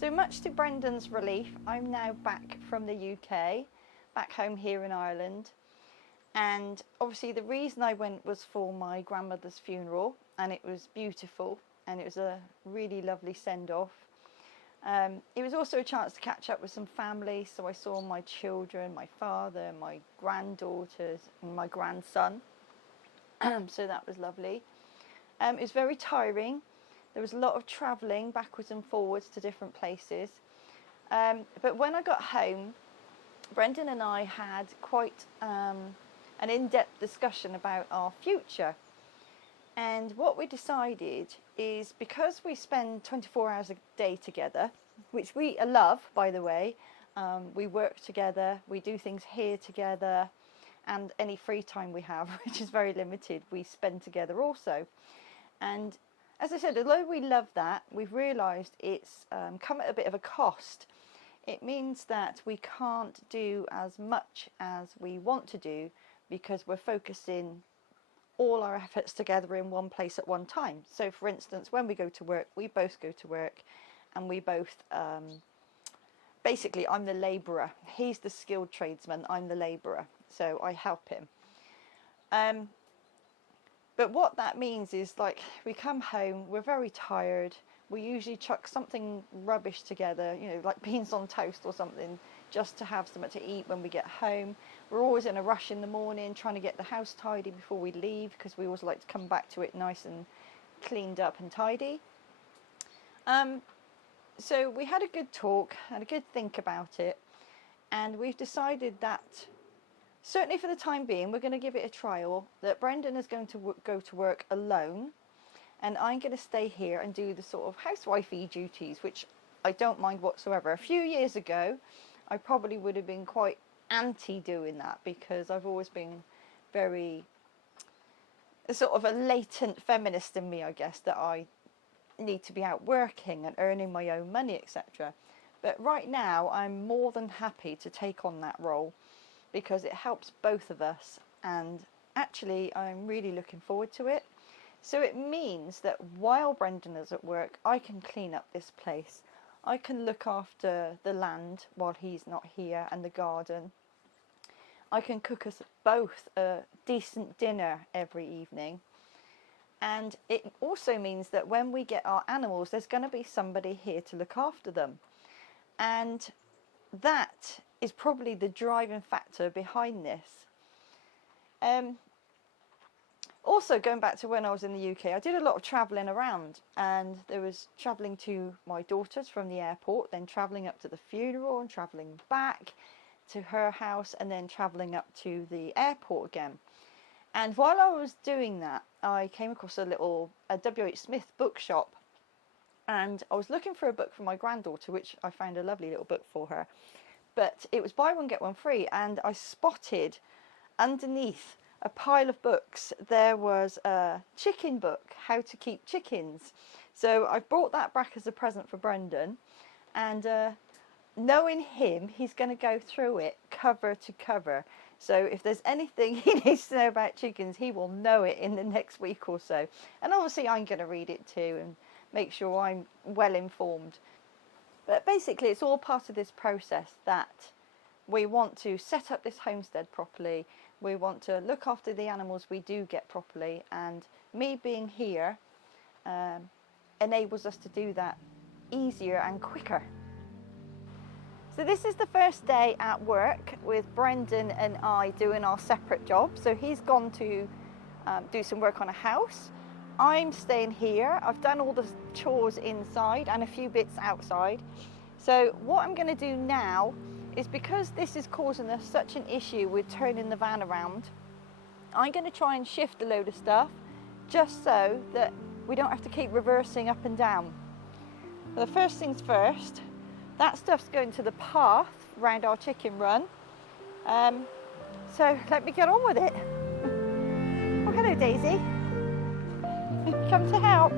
So much to Brendan's relief, I'm now back from the UK, back home here in Ireland. And obviously the reason I went was for my grandmother's funeral, and it was beautiful, and it was a really lovely send-off. It was also a chance to catch up with some family, so I saw my children, my father, my granddaughters, and my grandson. So that was lovely. It was very tiring. There was a lot of travelling backwards and forwards to different places. But when I got home, Brendan and I had quite an in-depth discussion about our future. And what we decided is, because we spend 24 hours a day together, which we love, by the way, we work together, we do things here together, and any free time we have, which is very limited, we spend together also. And as I said, although we love that, we've realised it's come at a bit of a cost. It means that we can't do as much as we want to do because we're focusing all our efforts together in one place at one time. So for instance, when we go to work, we both go to work, and we both basically, I'm the labourer, he's the skilled tradesman, I'm the labourer, so I help him. But what that means is, like, we come home, we're very tired, we usually chuck something rubbish together, you know, like beans on toast or something, just to have something to eat when we get home. We're always in a rush in the morning, trying to get the house tidy before we leave, because we always like to come back to it nice and cleaned up and tidy. So we had a good talk, had a good think about it, and we've decided that, certainly for the time being, we're going to give it a trial, that Brendan is going to go to work alone, and I'm going to stay here and do the sort of housewifey duties, which I don't mind whatsoever. A few years ago, I probably would have been quite anti doing that, because I've always been very sort of a latent feminist in me, I guess, that I need to be out working and earning my own money, etc. But right now, I'm more than happy to take on that role, because it helps both of us, and actually I'm really looking forward to it. So it means that while Brendan is at work, I can clean up this place, I can look after the land while he's not here, and the garden. I can cook us both a decent dinner every evening. And it also means that when we get our animals, there's going to be somebody here to look after them. And that is probably the driving factor behind this. Also, going back to when I was in the UK, I did a lot of travelling around, and there was travelling to my daughter's from the airport, then travelling up to the funeral and travelling back to her house, and then travelling up to the airport again. And while I was doing that, I came across a W.H. Smith bookshop, and I was looking for a book for my granddaughter, which I found a lovely little book for her. But it was buy one, get one free, and I spotted underneath a pile of books, there was a chicken book, How to Keep Chickens. So I brought that back as a present for Brendan, and knowing him, he's going to go through it cover to cover. So if there's anything he needs to know about chickens, he will know it in the next week or so. And obviously I'm going to read it too and make sure I'm well informed. But basically it's all part of this process that we want to set up this homestead properly. We want to look after the animals we do get properly, and me being here enables us to do that easier and quicker. So this is the first day at work with Brendan and I doing our separate jobs. So he's gone to do some work on a house. I'm staying here. I've done all the chores inside and a few bits outside. So what I'm going to do now is, because this is causing us such an issue with turning the van around, I'm going to try and shift a load of stuff just so that we don't have to keep reversing up and down. Well, the first things first, that stuff's going to the path round our chicken run. So let me get on with it. Oh, hello Daisy. Come to help.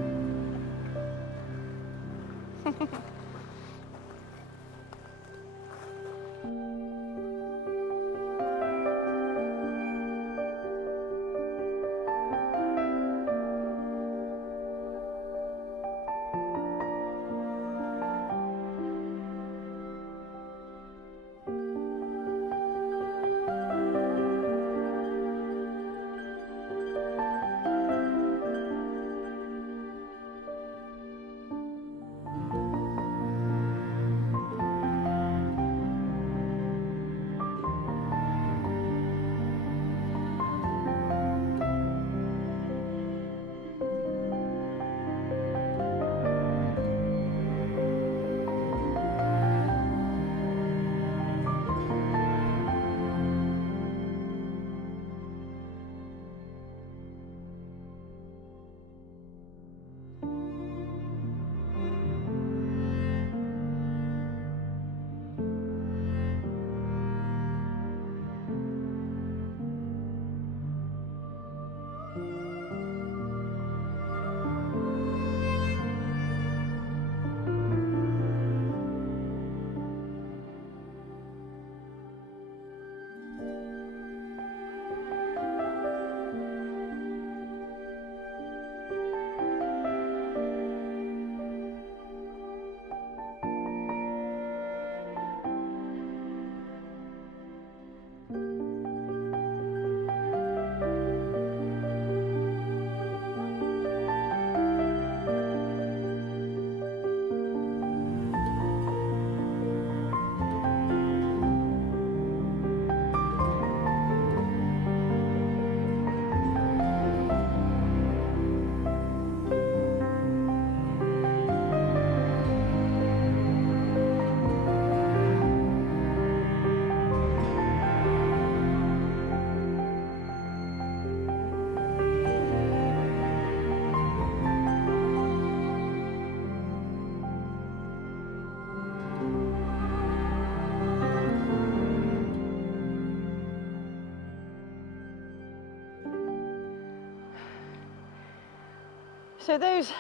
So those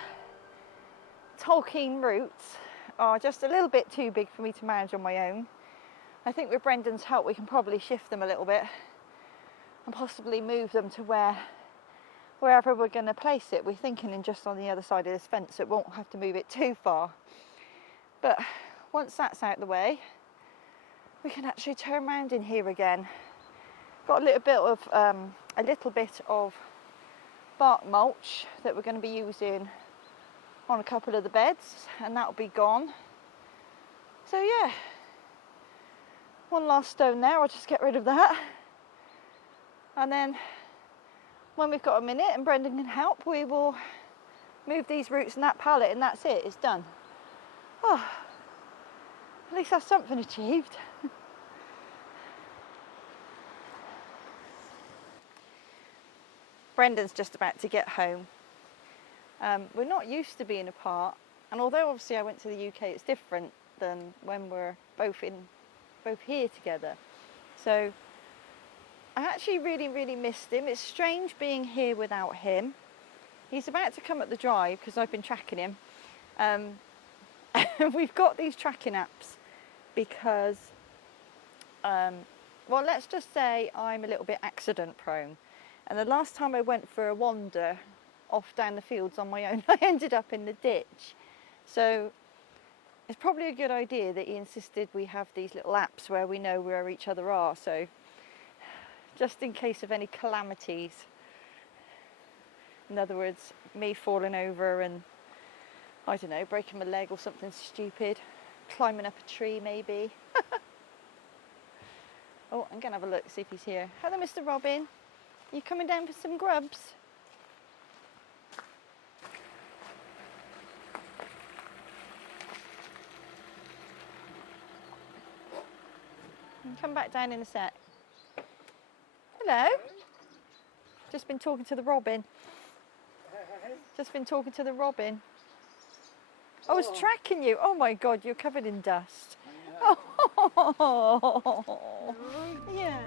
Tolkien roots are just a little bit too big for me to manage on my own. I think with Brendan's help we can probably shift them a little bit and possibly move them to wherever we're going to place it. We're thinking in just on the other side of this fence, so it won't have to move it too far. But once that's out of the way, we can actually turn around in here again. Got a little bit of bark mulch that we're going to be using on a couple of the beds, and that'll be gone. So yeah, one last stone there. I'll just get rid of that, and then when we've got a minute and Brendan can help, we will move these roots in that pallet, and that's it, it's done. Oh, at least that's something achieved. Brendan's just about to get home. We're not used to being apart, and although obviously I went to the UK, it's different than when we're both here together. So I actually really missed him. It's strange being here without him. He's about to come up the drive because I've been tracking him. We've got these tracking apps because, well, let's just say I'm a little bit accident prone. And the last time I went for a wander off down the fields on my own, I ended up in the ditch. So it's probably a good idea that he insisted we have these little apps where we know where each other are. So just in case of any calamities. In other words, me falling over and, I don't know, breaking my leg or something stupid. Climbing up a tree maybe. Oh, I'm going to have a look, see if he's here. Hello, Mr. Robin. You coming down for some grubs? Come back down in a sec. Hello. Just been talking to the robin. Just been talking to the robin. I was tracking you. Oh my God, you're covered in dust. Oh, yeah.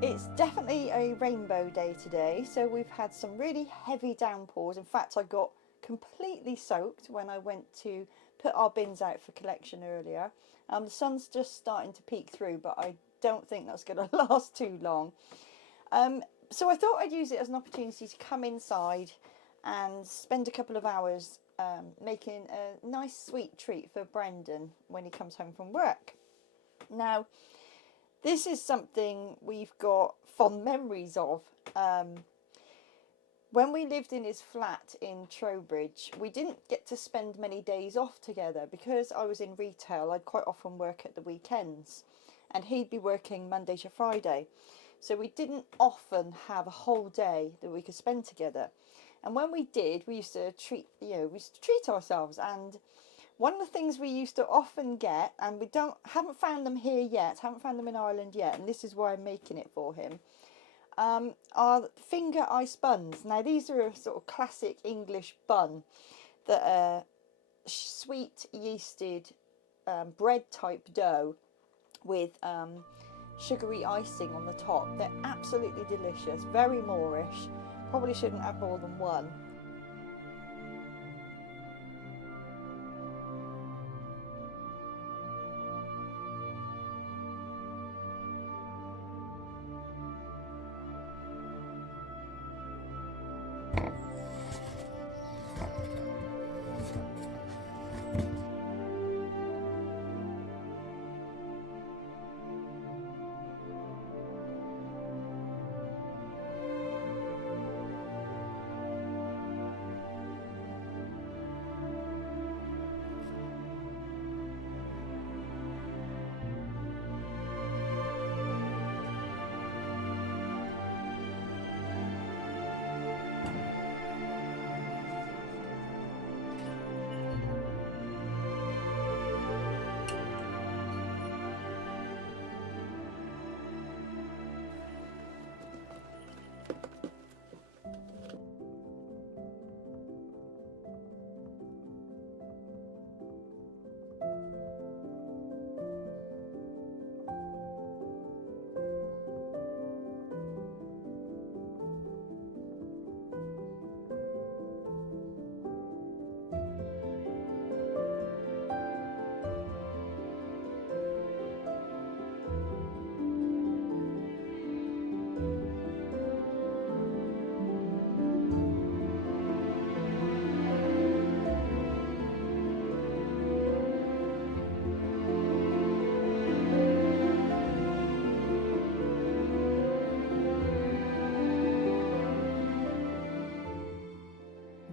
It's definitely a rainbow day today. So we've had some really heavy downpours. In fact, I got completely soaked when I went to put our bins out for collection earlier. The sun's just starting to peek through, but I don't think that's going to last too long. So I thought I'd use it as an opportunity to come inside and spend a couple of hours making a nice sweet treat for Brendan when he comes home from work. Now, this is something we've got fond memories of. When we lived in his flat in Trowbridge, we didn't get to spend many days off together because I was in retail. I'd quite often work at the weekends and he'd be working Monday to Friday. So we didn't often have a whole day that we could spend together. And when we did, we used to treat ourselves. And one of the things we used to often get, and we haven't found them here yet, haven't found them in Ireland yet, and this is why I'm making it for him, are finger ice buns. Now these are a sort of classic English bun that are sweet yeasted bread type dough with sugary icing on the top. They're absolutely delicious, very Moorish. Probably shouldn't have more than one.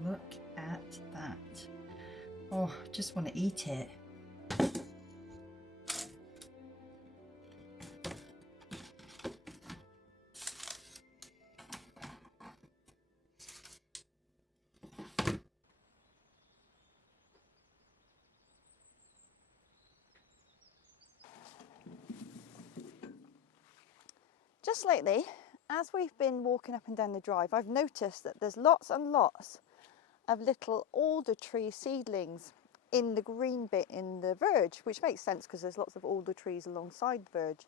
Look at that. Oh, I just want to eat it. Just lately, as we've been walking up and down the drive, I've noticed that there's lots and lots of little alder tree seedlings in the green bit in the verge, which makes sense because there's lots of alder trees alongside the verge.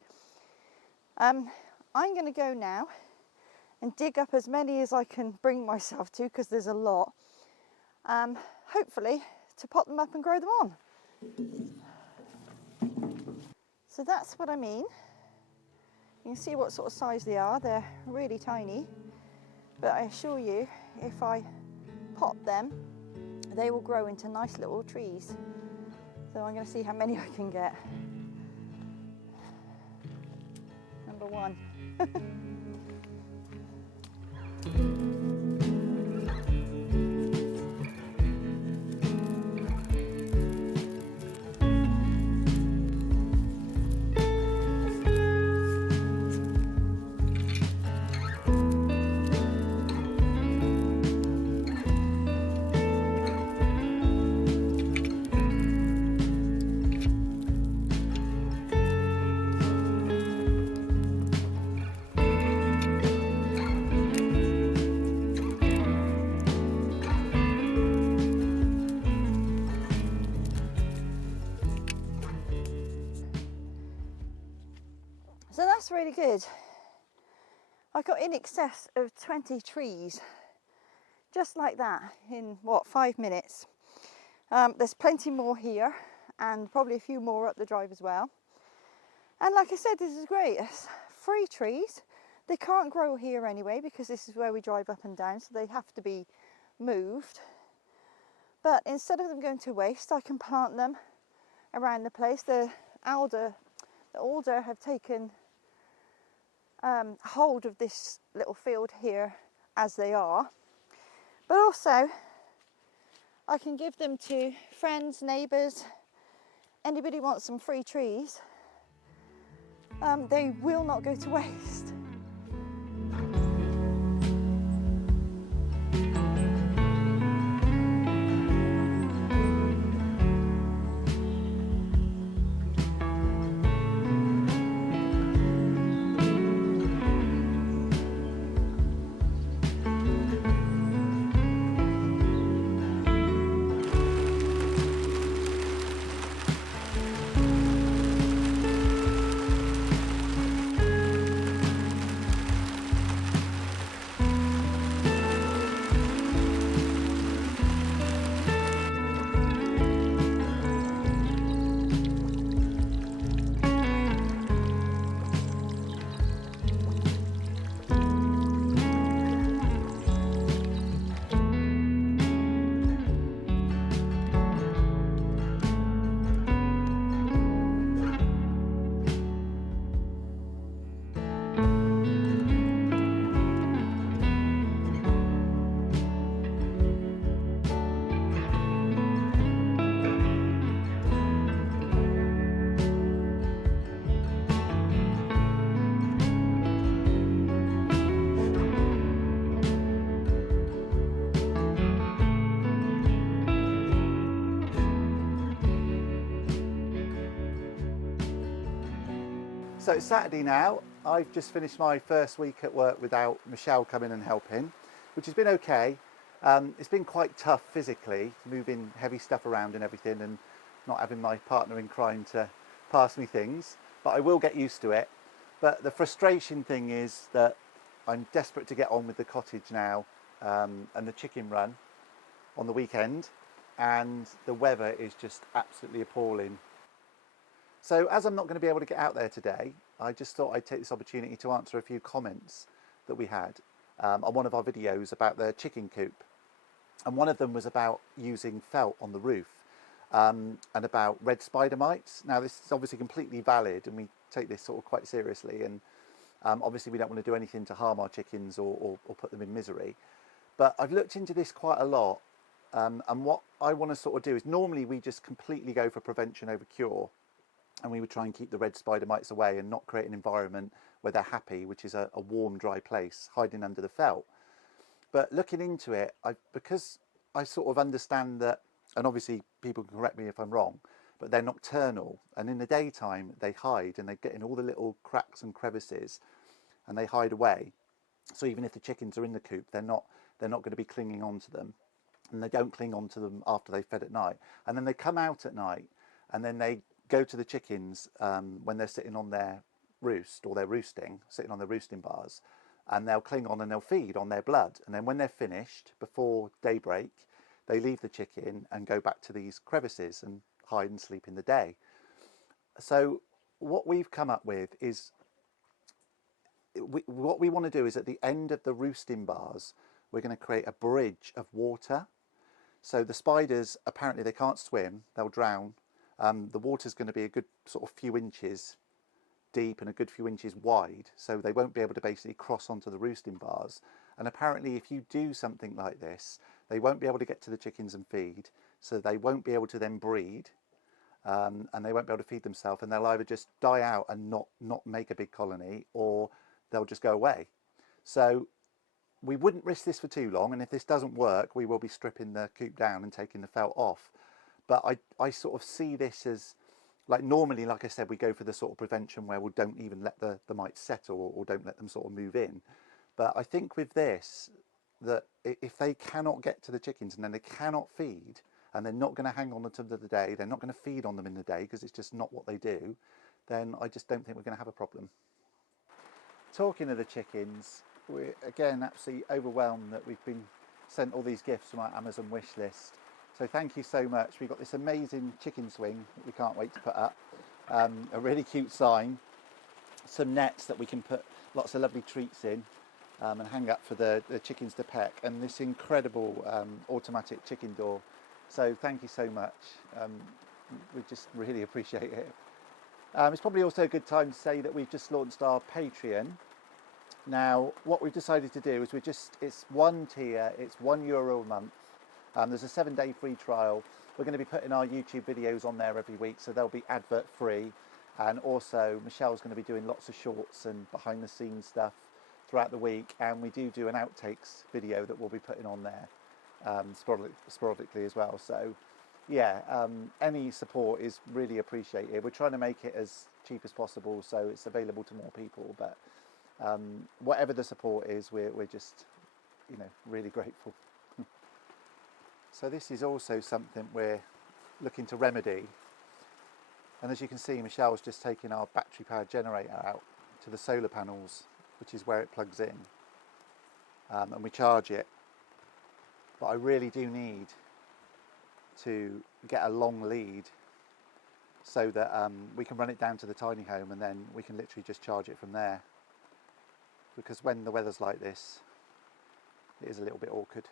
I'm going to go now and dig up as many as I can bring myself to, because there's a lot, hopefully to pot them up and grow them on. So that's what I mean. You can see what sort of size they are. They're really tiny, but I assure you, if I pot them, they will grow into nice little trees. So I'm going to see how many I can get. Number one. So that's really good. I got in excess of 20 trees, just like that, in what, 5 minutes. There's plenty more here, and probably a few more up the drive as well. And like I said, this is great. It's free trees. They can't grow here anyway, because this is where we drive up and down, so they have to be moved. But instead of them going to waste, I can plant them around the place. The alder have taken hold of this little field here as they are, but also I can give them to friends, neighbours, anybody wants some free trees. They will not go to waste. So it's Saturday now. I've just finished my first week at work without Michelle coming and helping, which has been okay. It's been quite tough physically, moving heavy stuff around and everything, and not having my partner in crime to pass me things, but I will get used to it. But the frustration thing is that I'm desperate to get on with the cottage now, and the chicken run on the weekend, and the weather is just absolutely appalling. So as I'm not going to be able to get out there today, I just thought I'd take this opportunity to answer a few comments that we had on one of our videos about the chicken coop. And one of them was about using felt on the roof, and about red spider mites. Now this is obviously completely valid, and we take this sort of quite seriously, and obviously we don't want to do anything to harm our chickens or put them in misery. But I've looked into this quite a lot, And what I want to sort of do is, normally we just completely go for prevention over cure, and we would try and keep the red spider mites away and not create an environment where they're happy, which is a warm, dry place, hiding under the felt. But looking into it, because I sort of understand that, and obviously people can correct me if I'm wrong, but they're nocturnal, and in the daytime they hide and they get in all the little cracks and crevices and they hide away. So even if the chickens are in the coop, they're not going to be clinging onto them, and they don't cling onto them after they've fed at night. And then they come out at night and then they go to the chickens when they're sitting on their roost, or they're roosting, sitting on their roosting bars, and they'll cling on and they'll feed on their blood. And then when they're finished, before daybreak, they leave the chicken and go back to these crevices and hide and sleep in the day. So what we've come up with is, what we want to do is, at the end of the roosting bars, we're going to create a bridge of water. So the spiders, apparently they can't swim, they'll drown. The water's going to be a good sort of few inches deep and a good few inches wide, so they won't be able to basically cross onto the roosting bars. And apparently if you do something like this, they won't be able to get to the chickens and feed, so they won't be able to then breed, and they won't be able to feed themselves, and they'll either just die out and not make a big colony, or they'll just go away. So we wouldn't risk this for too long, and if this doesn't work, we will be stripping the coop down and taking the felt off. But I sort of see this as, like, normally, like I said, we go for the sort of prevention where we don't even let the mites settle, or don't let them sort of move in. But I think with this, that if they cannot get to the chickens and then they cannot feed, and they're not going to hang on to them the day, they're not going to feed on them in the day because it's just not what they do, then I just don't think we're going to have a problem. Talking of the chickens, we're again absolutely overwhelmed that we've been sent all these gifts from our Amazon wish list. So thank you so much. We've got this amazing chicken swing that we can't wait to put up, a really cute sign, some nets that we can put lots of lovely treats in, and hang up for the chickens to peck, and this incredible automatic chicken door. So thank you so much. We just really appreciate it. It's probably also a good time to say that we've just launched our Patreon. Now, what we've decided to do is it's one tier, it's €1 a month. There's a 7-day free trial. We're going to be putting our YouTube videos on there every week, so they'll be advert free. And also Michelle's going to be doing lots of shorts and behind the scenes stuff throughout the week. And we do an outtakes video that we'll be putting on there sporadically as well. So yeah, any support is really appreciated. We're trying to make it as cheap as possible so it's available to more people. But whatever the support is, we're just, really grateful. So this is also something we're looking to remedy. And as you can see, Michelle's just taken our battery powered generator out to the solar panels, which is where it plugs in. And we charge it. But I really do need to get a long lead so that we can run it down to the tiny home, and then we can literally just charge it from there. Because when the weather's like this, it is a little bit awkward.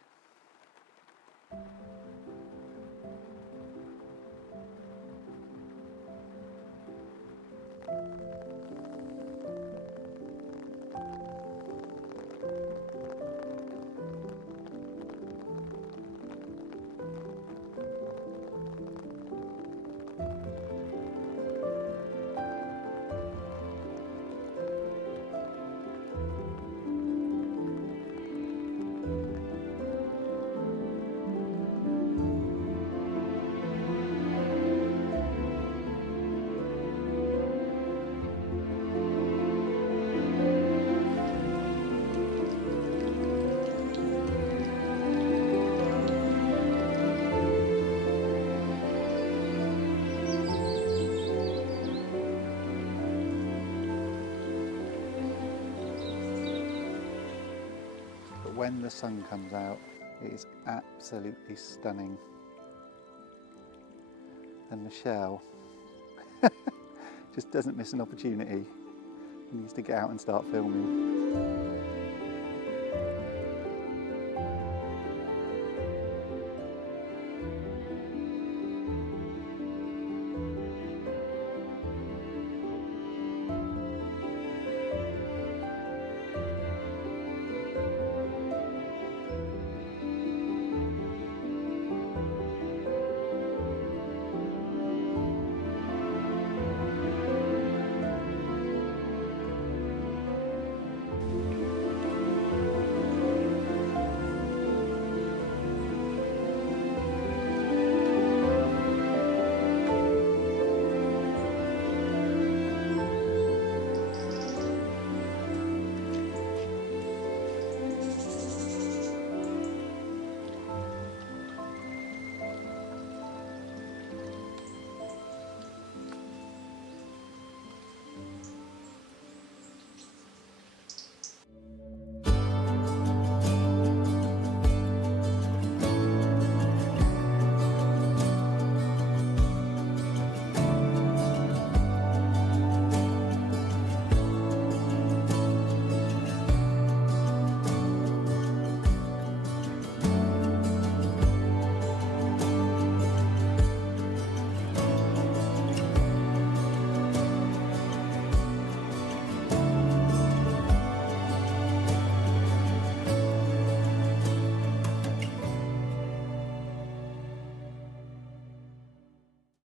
When the sun comes out, it is absolutely stunning. And Michelle just doesn't miss an opportunity. He needs to get out and start filming.